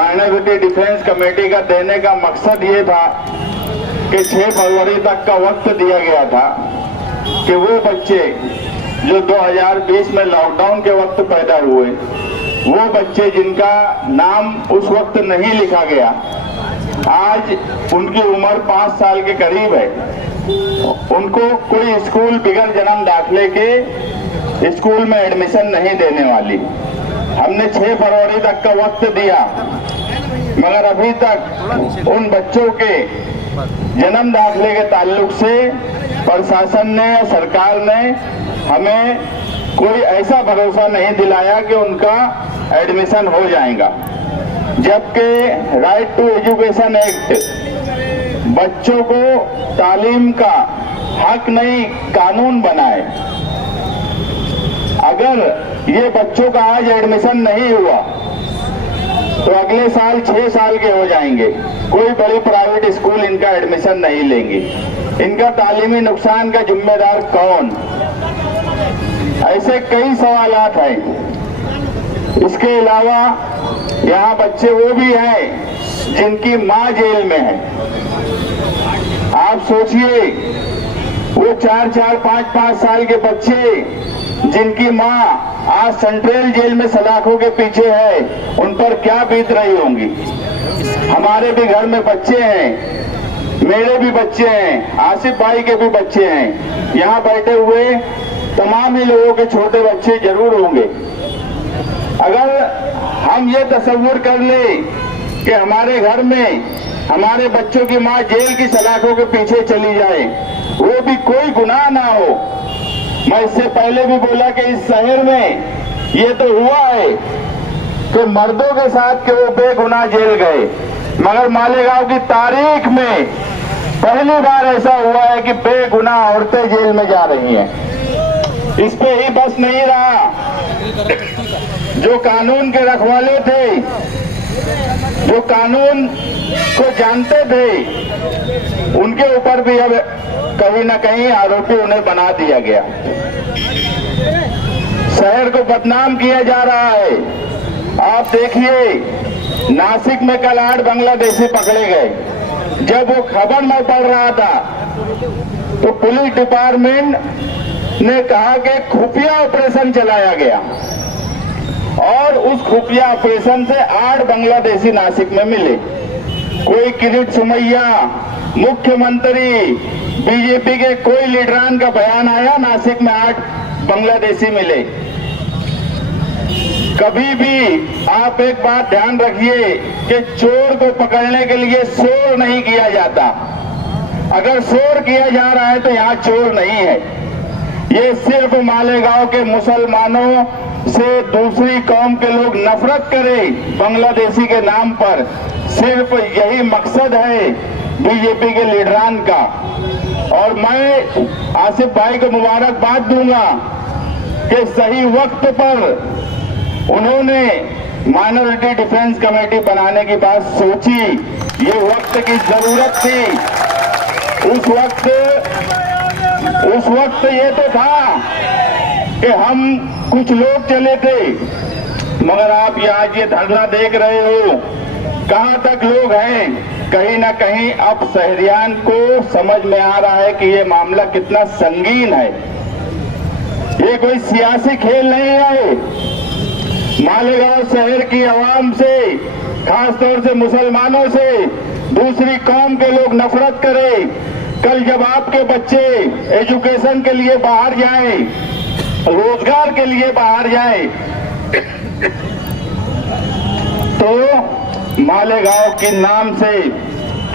Minority defence committee का देने का मकसद ये था कि 6 फरवरी तक का वक्त दिया गया था कि वो बच्चे जो 2020 में लॉकडाउन के वक्त पैदा हुए, वो बच्चे जिनका नाम उस वक्त नहीं लिखा गया, आज उनकी उम्र 5 साल के करीब है, उनको कोई स्कूल बिगड़ जन्म दाखिले के स्कूल में एडमिशन नहीं देने वाली। हमने 6 फरवरी तक का वक्त दिया, मगर अभी तक उन बच्चों के जन्म दाखिले के ताल्लुक से प्रशासन ने, सरकार ने हमें कोई ऐसा भरोसा नहीं दिलाया कि उनका एडमिशन हो जाएगा। जबकि राइट टू एजुकेशन एक्ट बच्चों को तालीम का हक नहीं कानून बनाए। अगर ये बच्चों का आज एडमिशन नहीं हुआ तो अगले साल 6 साल के हो जाएंगे, कोई बड़ी प्राइवेट स्कूल इनका एडमिशन नहीं लेंगे। इनका तालीमी नुकसान का जिम्मेदार कौन? ऐसे कई सवालात हैं। इसके अलावा यहाँ बच्चे वो भी हैं जिनकी माँ जेल में है। आप सोचिए, वो 4-4, 5-5 साल के बच्चे जिनकी माँ आज सेंट्रल जेल में सलाखों के पीछे है, उन पर क्या बीत रही होंगी। हमारे भी घर में बच्चे हैं, मेरे भी बच्चे हैं, आसिफ भाई के भी बच्चे हैं, यहाँ बैठे हुए तमाम ही लोगों के छोटे बच्चे जरूर होंगे। अगर हम ये तस्वीर कर ले कि हमारे घर में हमारे बच्चों की माँ जेल की सलाखों के पीछे चली जाए, वो भी कोई गुनाह ना हो। मैं इससे पहले भी बोला कि इस शहर में ये तो हुआ है कि मर्दों के साथ के वो बेगुनाह जेल गए, मगर मालेगांव की तारीख में पहली बार ऐसा हुआ है कि बेगुनाह औरतें जेल में जा रही हैं। इस पे ही बस नहीं रहा, जो कानून के रखवाले थे, जो कानून को जानते थे, उनके ऊपर भी अब कहीं न कहीं आरोपी उन्हें बना दिया गया। शहर को बदनाम किया जा रहा है। आप देखिए, नासिक में कल 8 बांग्लादेशी पकड़े गए। जब वो खबर में पड़ रहा था तो पुलिस डिपार्टमेंट ने कहा कि खुफिया ऑपरेशन चलाया गया और उस खुफिया ऑपरेशन से 8 बांग्लादेशी नासिक में मिले। कोई किरीट सुमैया, मुख्यमंत्री, बीजेपी के कोई लीडरान का बयान आया, नासिक में 8 बांग्लादेशी मिले। कभी भी आप एक बात ध्यान रखिए कि चोर को पकड़ने के लिए शोर नहीं किया जाता। अगर शोर किया जा रहा है तो यहाँ चोर नहीं है। ये सिर्फ मालेगांव के मुसलमानों से दूसरी कौम के लोग नफरत करें बांग्लादेशी के नाम पर, सिर्फ यही मकसद है बीजेपी के लीडरान का। और मैं आसिफ भाई को मुबारकबाद दूंगा कि सही वक्त पर उन्होंने माइनॉरिटी डिफेंस कमेटी बनाने की बात सोची। ये वक्त की जरूरत थी। उस वक्त ये तो था कि हम कुछ लोग चले थे, मगर आप आज ये धरना देख रहे हो, कहां तक लोग हैं। कहीं ना कहीं अब शहरियान को समझ में आ रहा है कि ये मामला कितना संगीन है। ये कोई सियासी खेल नहीं है। मालेगांव शहर की आवाम से, खासतौर से मुसलमानों से दूसरी कौम के लोग नफरत करें। कल जब आपके बच्चे एजुकेशन के लिए बाहर जाएं, रोजगार के लिए बाहर जाएं, तो मालेगांव के नाम से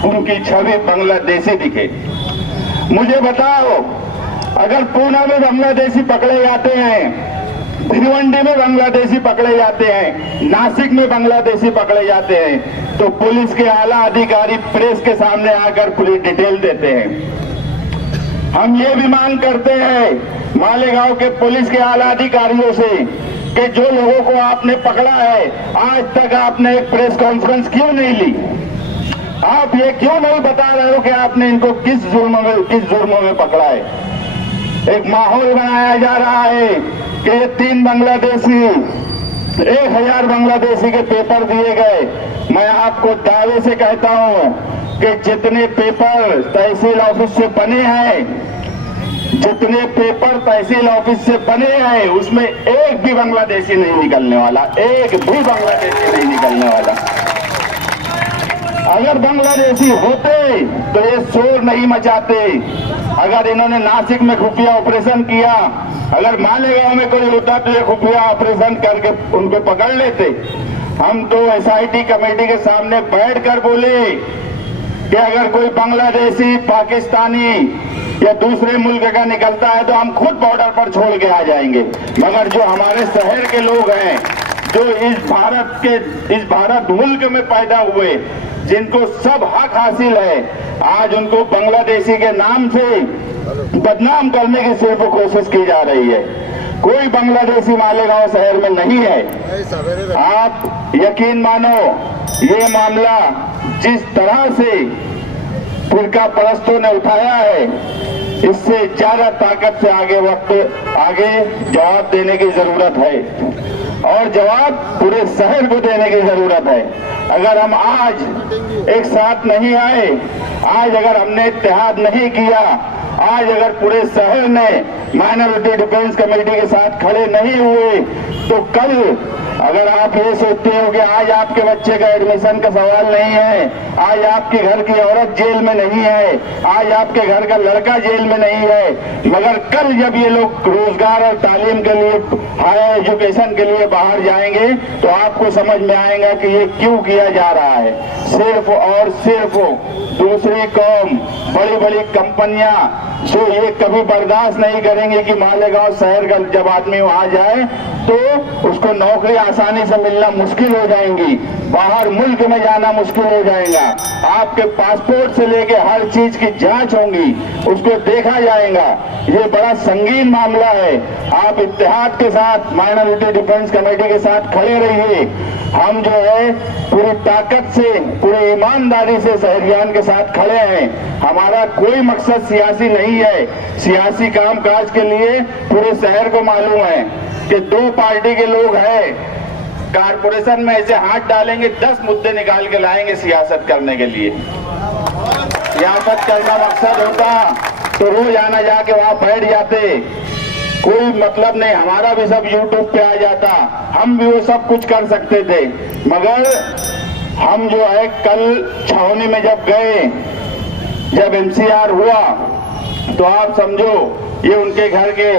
उनकी छवि बांग्लादेशी दिखे। मुझे बताओ, अगर पूना में बांग्लादेशी पकड़े जाते हैं, भिवंडी में बांग्लादेशी पकड़े जाते हैं, नासिक में बांग्लादेशी पकड़े जाते हैं, तो पुलिस के आला अधिकारी प्रेस के सामने आकर पूरी डिटेल देते हैं। हम ये भी मांग करते हैं मालेगांव के पुलिस के आला अधिकारियों से कि जो लोगों को आपने पकड़ा है, आज तक आपने एक प्रेस कॉन्फ्रेंस क्यों नहीं ली? आप ये क्यों नहीं बता रहे हो कि आपने इनको किस जुर्म में पकड़ा है? एक माहौल बनाया जा रहा है कि ये 3 बांग्लादेशी 1000 बांग्लादेशी के पेपर दिए गए। मैं आपको दावे से कहता हूं कि जितने पेपर तहसील ऑफिस से बने हैं, जितने पेपर तहसील ऑफिस से बने हैं, उसमें एक भी बांग्लादेशी नहीं निकलने वाला, एक भी बांग्लादेशी नहीं निकलने वाला। अगर बांग्लादेशी होते तो ये शोर नहीं मचाते। अगर इन्होंने नासिक में खुफिया ऑपरेशन किया, अगर मालेगांव में कोई होता तो ये खुफिया ऑपरेशन करके उनको पकड़ लेते। हम तो एसआईटी कमेटी के सामने बैठकर बोले कि अगर कोई बांग्लादेशी, पाकिस्तानी या दूसरे मुल्क का निकलता है तो हम खुद बॉर्डर पर छोड़ के आ जाएंगे। मगर जो हमारे शहर के लोग हैं, जो इस भारत मुल्क में पैदा हुए, जिनको सब हक हासिल है, आज उनको बांग्लादेशी के नाम से बदनाम करने की सिर्फ कोशिश की जा रही है। कोई बांग्लादेशी मालेगांव शहर में नहीं है। आप यकीन मानो, ये मामला जिस तरह से फिरका परस्तों ने उठाया है, इससे ज्यादा ताकत से आगे जवाब देने की जरूरत है, और जवाब पूरे शहर को देने की जरूरत है। अगर हम आज एक साथ नहीं आए, आज अगर हमने इत्तेहाद नहीं किया, आज अगर पूरे शहर ने माइनॉरिटी डिफेंस कमेटी के साथ खड़े नहीं हुए, तो कल अगर आप ये सोचते हो कि आज आपके बच्चे का एडमिशन का सवाल नहीं है, आज आपके घर की औरत जेल में नहीं है, आज आपके घर का लड़का जेल में नहीं है, मगर कल जब ये लोग रोजगार और तालीम के लिए, हायर एजुकेशन के लिए बाहर जाएंगे, तो आपको समझ में आएगा कि ये क्यों किया जा रहा है। सिर्फ और सिर्फ दूसरी कौम, बड़ी बड़ी कंपनियां जो ये कभी बर्दाश्त नहीं करेंगे कि मालेगांव शहर का जब आदमी वहां जाए तो उसको नौकरी आसानी से मिलना मुश्किल हो जाएंगी, बाहर मुल्क में जाना मुश्किल हो जाएगा, आपके पासपोर्ट से लेके हर चीज की जांच होगी, उसको देखा जाएगा। ये बड़ा संगीन मामला है। आप इत्तेहाद के साथ माइनॉरिटी डिफेंस कमेटी के साथ खड़े रहिए। हम जो है पूरी ताकत से, पूरी ईमानदारी से शहरियान के साथ खड़े हैं। हमारा कोई मकसद सियासी नहीं है। सियासी कामकाज के लिए पूरे शहर को मालूम है कि दो पार्टी के लोग हैं, कारपोरेशन में ऐसे हाथ डालेंगे, 10 मुद्दे निकाल के लाएंगे सियासत करने के लिए। सियासत करना मकसद होता तो रोज आना जाके वहां बैठ जाते, कोई मतलब नहीं। हमारा भी सब यूट्यूब पे आ जाता, हम भी वो सब कुछ कर सकते थे, मगर हम जो है कल छावनी में जब गए, जब एमसीआर हुआ, तो आप समझो ये उनके घर के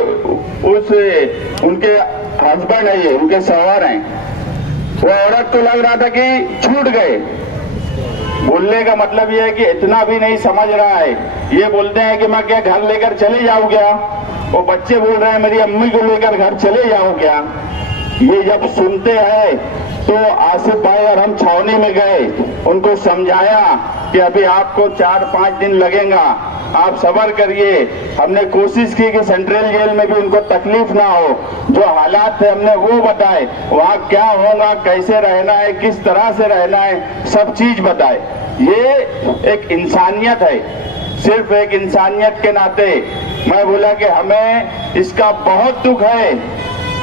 उनके हस्बैंड है, ये उनके सवार हैं। वो औरत को लग रहा था कि छूट गए। बोलने का मतलब ये है कि इतना भी नहीं समझ रहा है। ये बोलते हैं कि मैं क्या घर लेकर चले जाऊं क्या? वो बच्चे बोल रहे हैं मेरी अम्मी को लेकर घर चले जाऊं क्या? ये जब सुनते हैं तो आसिफ भाई और हम छावनी में गए, उनको समझाया कि अभी आपको 4-5 दिन लगेगा, आप सब्र करिए। हमने कोशिश की कि सेंट्रल जेल में भी उनको तकलीफ ना हो। जो हालात थे हमने वो बताए, वहाँ क्या होगा, कैसे रहना है, किस तरह से रहना है, सब चीज बताए। ये एक इंसानियत है, सिर्फ एक इंसानियत के नाते मैं बोला कि हमें इसका बहुत दुख है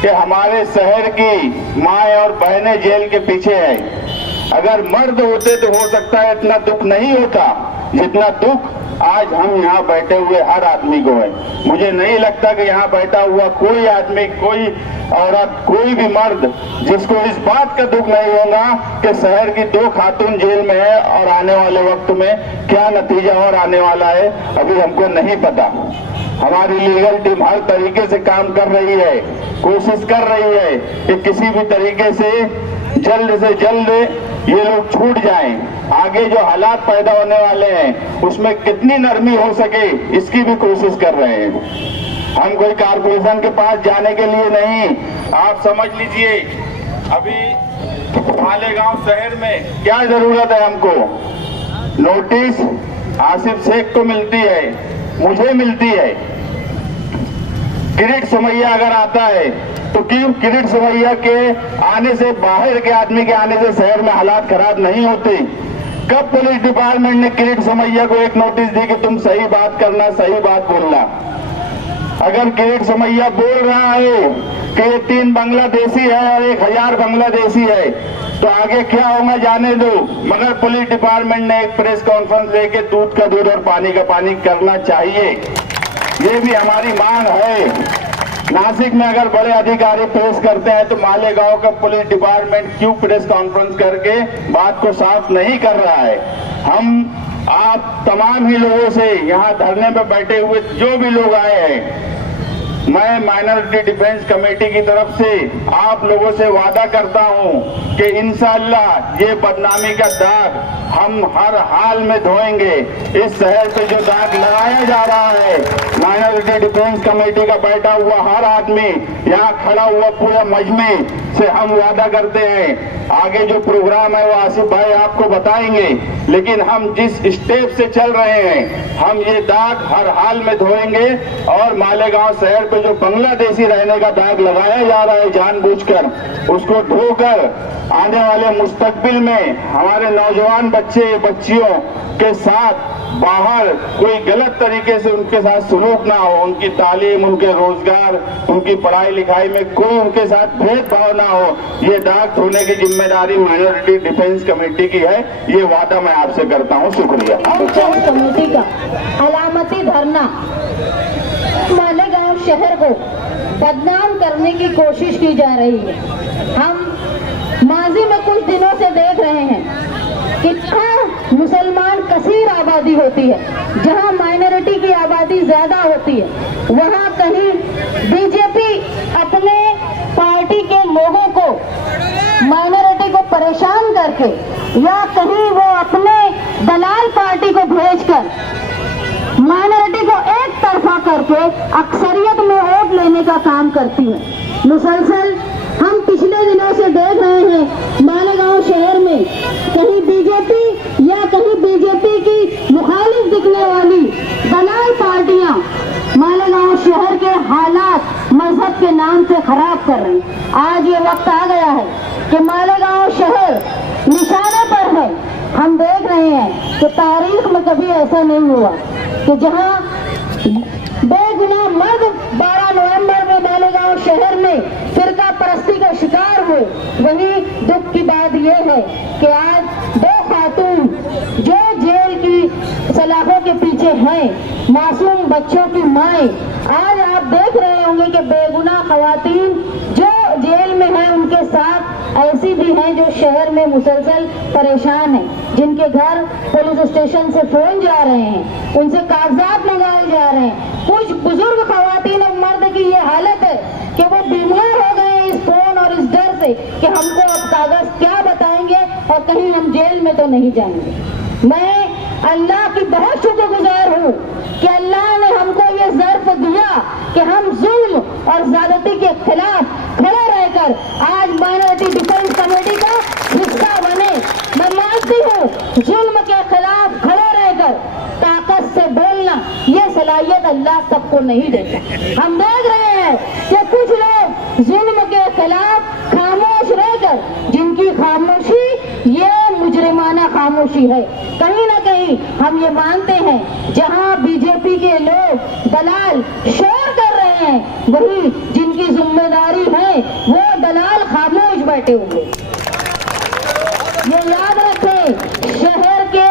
कि हमारे शहर की माएँ और बहनें जेल के पीछे हैं। अगर मर्द होते तो हो सकता है इतना दुख नहीं होता जितना दुख आज हम यहाँ बैठे हुए हर आदमी को है। मुझे नहीं लगता कि यहाँ बैठा हुआ कोई आदमी, कोई औरत, कोई भी मर्द जिसको इस बात का दुख नहीं होगा कि शहर की 2 खातून जेल में है और आने वाले वक्त में क्या नतीजा और आने वाला है अभी हमको नहीं पता। हमारी लीगल टीम हर तरीके से काम कर रही है, कोशिश कर रही है कि किसी भी तरीके से जल्द ये लोग छूट जाएं। आगे जो हालात पैदा होने वाले हैं उसमें कितनी नरमी हो सके इसकी भी कोशिश कर रहे हैं। हम कोई कारपोरेशन के पास जाने के लिए नहीं, आप समझ लीजिए अभी मालेगांव शहर में क्या जरूरत है हमको। नोटिस आसिफ शेख को मिलती है, मुझे मिलती है। किरीट समैया अगर आता है तो क्यों किरीट समैया के आने से, बाहर के आदमी के आने से शहर में हालात खराब नहीं होते? कब पुलिस डिपार्टमेंट ने किरीट समैया को एक नोटिस दी कि तुम सही बात करना, सही बात बोलना? अगर किरीट समैया बोल रहा है कि ये 3 बांग्लादेशी है और 1000 बांग्लादेशी है, तो आगे क्या होगा जाने दो। मगर पुलिस डिपार्टमेंट ने एक प्रेस कॉन्फ्रेंस लेके दूध का दूध और पानी का पानी करना चाहिए, ये भी हमारी मांग है। नासिक में अगर बड़े अधिकारी प्रेस करते हैं तो मालेगांव का पुलिस डिपार्टमेंट क्यों प्रेस कॉन्फ्रेंस करके बात को साफ नहीं कर रहा है। हम आप तमाम ही लोगों से, यहाँ धरने पर बैठे हुए जो भी लोग आए हैं, मैं माइनॉरिटी डिफेंस कमेटी की तरफ से आप लोगों से वादा करता हूं कि इंशाअल्लाह ये बदनामी का दाग हम हर हाल में धोएंगे। इस शहर पे जो दाग लगाया जा रहा है, माइनॉरिटी डिफेंस कमेटी का बैठा हुआ हर आदमी, यहाँ खड़ा हुआ पूरा मजमे से हम वादा करते हैं, आगे जो प्रोग्राम है वो आसिफ भाई आपको बताएंगे, लेकिन हम जिस स्टेप से चल रहे हैं, हम ये दाग हर हाल में धोएंगे। और मालेगांव शहर पे जो बांग्लादेशी रहने का दाग लगाया जा रहा है जानबूझकर, उसको धोकर आने वाले मुस्तकबिल में हमारे नौजवान बच्चे बच्चियों के साथ बाहर कोई गलत तरीके से उनके साथ सलूक ना हो, उनकी तालीम, उनके रोजगार, उनकी पढ़ाई लिखाई में कोई उनके साथ भेदभाव ना हो, ये दाग धोने की जिम्मेदारी माइनॉरिटी डिफेंस कमेटी की है। ये वादा मैं आपसे करता हूँ। शुक्रिया। कमेटी का अलामती धरना मालेगांव शहर को बदनाम करने की कोशिश की जा रही है। हम माजी में कुछ दिनों से देख रहे हैं कि जहाँ मुसलमान कसीर आबादी होती है, जहाँ माइनॉरिटी की आबादी ज्यादा होती है, वहाँ कहीं बीजेपी अपने पार्टी के लोगों को, माइनॉरिटी को परेशान करके, या कहीं वो अपने दलाल पार्टी को भेजकर माइनॉरिटी को एक तरफा करके अक्सरियत में वोट लेने का काम करती है। मुसलसल हम पिछले दिनों से देख रहे हैं मालेगांव शहर में कहीं बीजेपी या कहीं बीजेपी की मुखालिफ दिखने वाली दलाल पार्टियां मालेगांव शहर के हालात मजहब के नाम से खराब कर रही हैं। आज ये वक्त आ गया है कि मालेगांव शहर निशाने पर है। हम देख रहे हैं कि तारीख में कभी ऐसा नहीं हुआ कि जहां बेगुनाह मर्द 12 नवंबर में मालेगांव शहर में फिरका परस्ती का शिकार हुए। वहीं दुख की बात यह है कि आज 2 खातून जो जेल की सलाखों के पीछे हैं, मासूम बच्चों की माएं, आज आप देख रहे होंगे कि बेगुनाह खवातीन जो जेल में हैं, उनके साथ ऐसी भी हैं जो शहर में मुसलसल परेशान हैं, जिनके घर पुलिस स्टेशन से फोन जा रहे हैं, उनसे कागजात मंगाए जा रहे हैं। कुछ बुजुर्ग खवातीन और मर्द की ये हालत है कि वो बीमार हो गए इस फोन और इस डर से कि हमको अब कागज क्या बताएंगे और कहीं हम जेल में तो नहीं जाएंगे। मैं अल्लाह की बहुत शुक्रगुजार हूँ कि अल्लाह ने हमको ये ज़र्फ दिया कि हम जुल्म और ज़्यादती के खिलाफ खड़े रहकर आज माइनॉरिटी डिफेंस कमेटी का हिस्सा बने। मैं मानती हूँ जुल्म के खिलाफ खड़े रहकर ताकत से बोलना, ये सलाहियत अल्लाह सबको नहीं देता। हम देख रहे हैं कि कुछ लोग जुल्म के खिलाफ खामोश रहकर, जिनकी खामोशी ये मुजरिमाना खामोशी है। कहीं ना कहीं हम ये मानते हैं जहां बीजेपी के लोग दलाल शोर कर रहे हैं, वही जिनकी जिम्मेदारी है वो दलाल खामोश बैठे हुए। ये याद रखें, शहर के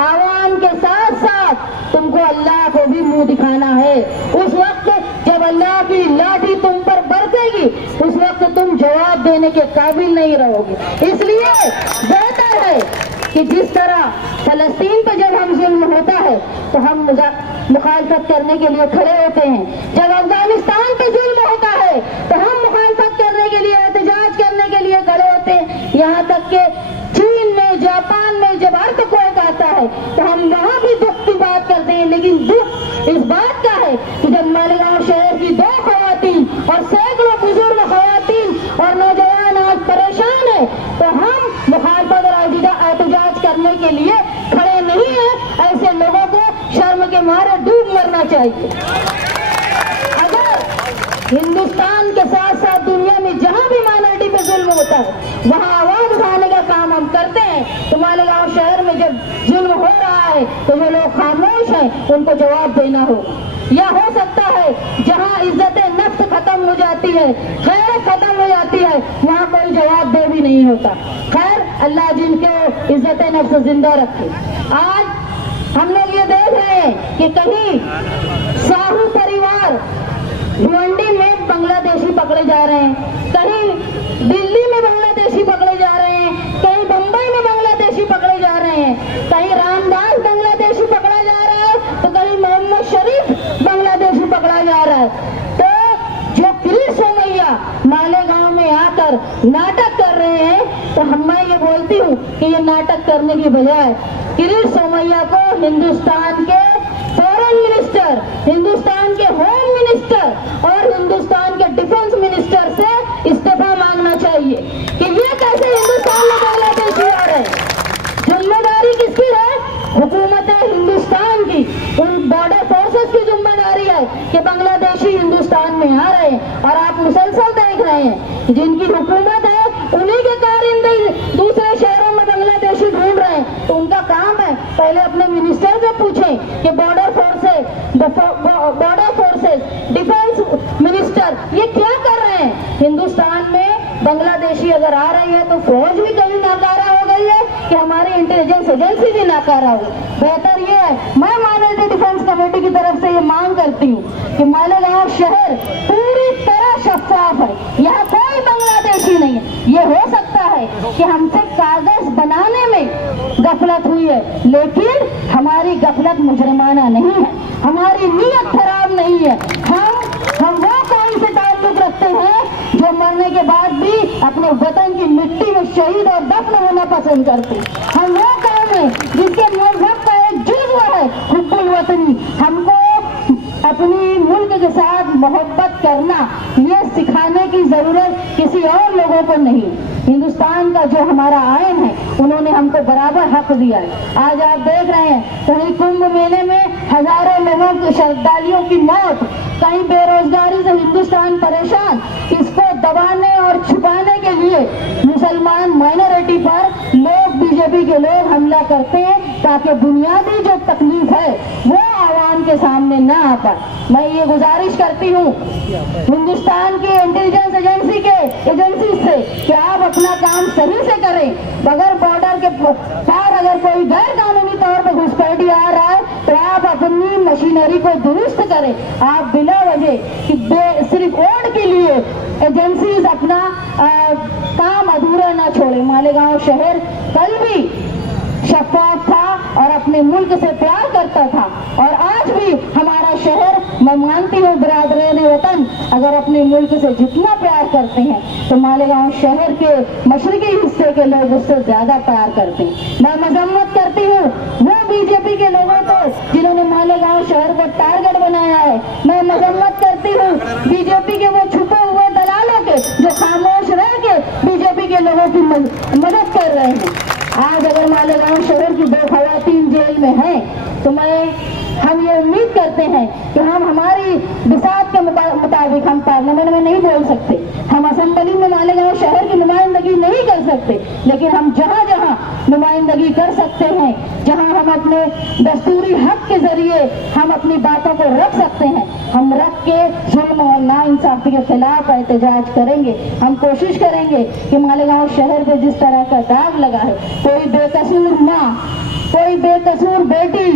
आवाम के साथ साथ तुमको अल्लाह को भी मुंह दिखाना है। उस वक्त जब अल्लाह की लाठी तुम पर बरसेगी, उस वक्त तुम जवाब देने के काबिल नहीं रहोगे। इसलिए बेहतर है कि जिस तरह फलस्तीन पर जब हम जुल्म होता है तो हम मुखालफत करने के लिए खड़े होते हैं, जब अफगानिस्तान पे जुल्म होता है तो हम मुखालफत करने के लिए, एहतजाज करने के लिए खड़े होते हैं। यहाँ तक के चीन में, जापान में जब अर्थक्वेक आता है तो हम वहाँ भी दुख की बात करते हैं। लेकिन दुख इस बात का है कि जब मालेगांव शहर की 2 खवातीन और सैकड़ों बुजुर्ग खवातीन और नौजवान आज परेशान है, तो हम मुखालफत और एहतजाज करने के लिए खड़े नहीं है। ऐसे लोगों को शर्म के मारे डूब मरना चाहिए। अगर हिंदुस्तान के साथ साथ दुनिया में जहां भी माइनॉरिटी पे जुल्म होता है, वहां आवाज उठाने का काम हम करते हैं, तो मालेगांव मालेगांव शहर में जब जुल्म हो रहा है तो जो लोग खामोश हैं उनको जवाब देना होगा। या हो सकता है जहां इज्जत नफ्स खत्म हो जाती है, खैर खत्म हो जाती है, वहां कोई जवाब दे भी नहीं होता। खैर अल्लाह जिनके इज्जत नफ्स जिंदा रखे। आज हम लोग ये देख रहे हैं कि कहीं साहू परिवार भिवंडी में बांग्लादेशी पकड़े जा रहे हैं, कहीं दिल्ली में बांग्लादेशी पकड़े जा रहे हैं, कहीं बंबई में बांग्लादेशी पकड़े जा रहे हैं, कहीं रामदास बांग्लादेशी पकड़ा जा रहा है तो कहीं मोहम्मद शरीफ बांग्लादेशी पकड़ा जा रहा है। तो जो किरीट सोमैया मालेगांव में आकर नाटक कर रहे हैं, तो मैं ये बोलती हूँ कि ये नाटक करने की बजाय किरीट सोमैया को हिंदुस्तान के फॉरेन मिनिस्टर, हिंदुस्तान के होम मिनिस्टर और हिंदुस्तान के डिफेंस मिनिस्टर से इस्तीफा मांगना चाहिए कि ये कैसे हिंदुस्तान में बांग्लादेशी आ रहे हैं। जिम्मेदारी किसकी है? हुकूमत हिंदुस्तान की, उन बॉर्डर फोर्सेस की जिम्मेदारी है कि बांग्लादेशी हिंदुस्तान में आ रहे हैं। और आप मुसलसल देख रहे हैं जिनकी हुकूमत है उन्हीं के कारिंदे दूसरे शहरों में बांग्लादेशी ढूंढ रहे हैं। तो उनका काम है पहले अपने मिनिस्टर से पूछें कि बॉर्डर फोर्सेस, डिफेंस मिनिस्टर ये क्या कर रहे हैं। हिंदुस्तान में बांग्लादेशी अगर आ रही है तो फौज भी कहीं नाकारा हो गई है कि हमारी इंटेलिजेंस एजेंसी भी नाकारा हो गई। बेहतर ये है, मैं माइनॉरिटी डिफेंस कमेटी की तरफ से ये मांग करती हूँ कि मालेगांव शहर पूरी तरह शफाफ है, यहाँ कोई बांग्लादेशी नहीं है। ये हो सकता है कि हमसे कागज बनाने में गफलत हुई है, लेकिन हमारी गफलत मुजरमाना नहीं है, हमारी नीयत खराब नहीं है। हम वो कौन से ताल्लुक रखते हैं जो मरने के बाद भी अपने वतन की मिट्टी में शहीद और दफन होना पसंद करते हैं। हम वो कौन है जिसके मजहब का एक जुज़्व है हुब्बुल वतनी। हमको अपनी मुल्क के साथ मोहब्बत करना ये सिखाने की जरूरत किसी और लोगों को नहीं। हिंदुस्तान का जो हमारा आयन है उन्होंने हमको बराबर हक दिया है। आज आप देख रहे हैं कहीं कुंभ मेले में हजारों लोगों की, श्रद्धालुओं की मौत, कहीं बेरोजगारी से हिंदुस्तान परेशान। इसको दबाने और छुपाने के लिए मुसलमान माइनॉरिटी पर लोग, बीजेपी के लोग हमला करते हैं ताकि बुनियादी जो तकलीफ है वो आवाम के सामने ना आ पाए। मैं ये गुजारिश करती हूँ हिंदुस्तान की इंटेलिजेंस एजेंसी से कि आप अपना काम सही से करें। बगैर बॉर्डर के पार अगर कोई गैर कानूनी तौर पर घुसपैठी आ रहा है तो आप अपनी मशीनरी को दुरुस्त करें। आप बिना वजह कि सिर्फ वोट के लिए एजेंसीज अपना काम अधूरा ना छोड़े। मालेगांव शहर कल भी शफाफ था और अपने मुल्क से प्यार करता था, और आज भी हमारा शहर, मैं मानती हूँ बिरादरान वतन अगर अपने मुल्क से जितना प्यार करते हैं तो मालेगांव शहर के मशरकी हिस्से के लोग उससे ज्यादा प्यार करते हैं। मैं मजम्मत करती हूँ वो बीजेपी के लोगों को जिन्होंने मालेगांव शहर को टारगेट बनाया है। मैं मजम्मत करती हूँ बीजेपी के वो छुपे हुए दलालों के जो खामोश रह के बीजेपी के लोगों की मदद कर रहे हैं। आज अगर मालेगांव शहर की 2 खवातीन जेल में हैं तो हम ये उम्मीद करते हैं कि हम हमारी बिसात के मुताबिक हम पार्लियामेंट में नहीं बोल सकते, हम असेंबली में मालेगांव शहर की नुमाइंदगी नहीं कर सकते, लेकिन हम जहाँ जहाँ नुमाइंदगी कर सकते हैं, जहाँ हम अपने दस्तूरी हक के जरिए हम अपनी बातों को रख सकते हैं, हम रख के जुल्म और नाइंसाफी के खिलाफ एहतजाज करेंगे। हम कोशिश करेंगे कि मालेगांव शहर पे जिस तरह का दाग लगा है, कोई बेकसूर माँ, कोई बेकसूर बेटी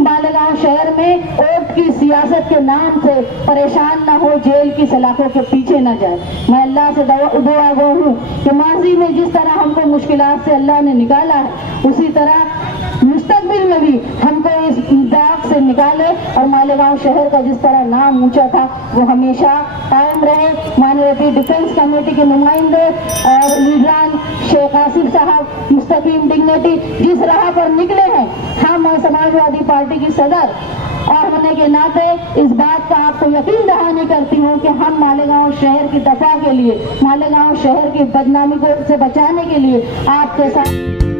मालेगांव शहर में वोट की सियासत के नाम से परेशान ना हो, जेल की सलाखों के पीछे ना जाए। मैं अल्लाह से दुआ गो हूँ कि माजी में जिस तरह हमको मुश्किलात से अल्लाह ने निकाला है उसी तरह मुस्तकबिल में भी हमको इस दाग से निकाले और मालेगांव शहर का जिस तरह नाम ऊंचा था वो हमेशा कायम रहे। माइनॉरिटी डिफेंस कमेटी के नुमाइंदे और लीडरान शेख आसिफ साहब मुस्तकीम डिग्निटी जिस राह पर निकले हैं, हम समाजवादी पार्टी की सदर और होने के नाते इस बात का आपको यकीन दहानी करती हूँ कि हम मालेगांव शहर की दफा के लिए, मालेगांव शहर की बदनामी को से बचाने के लिए आपके साथ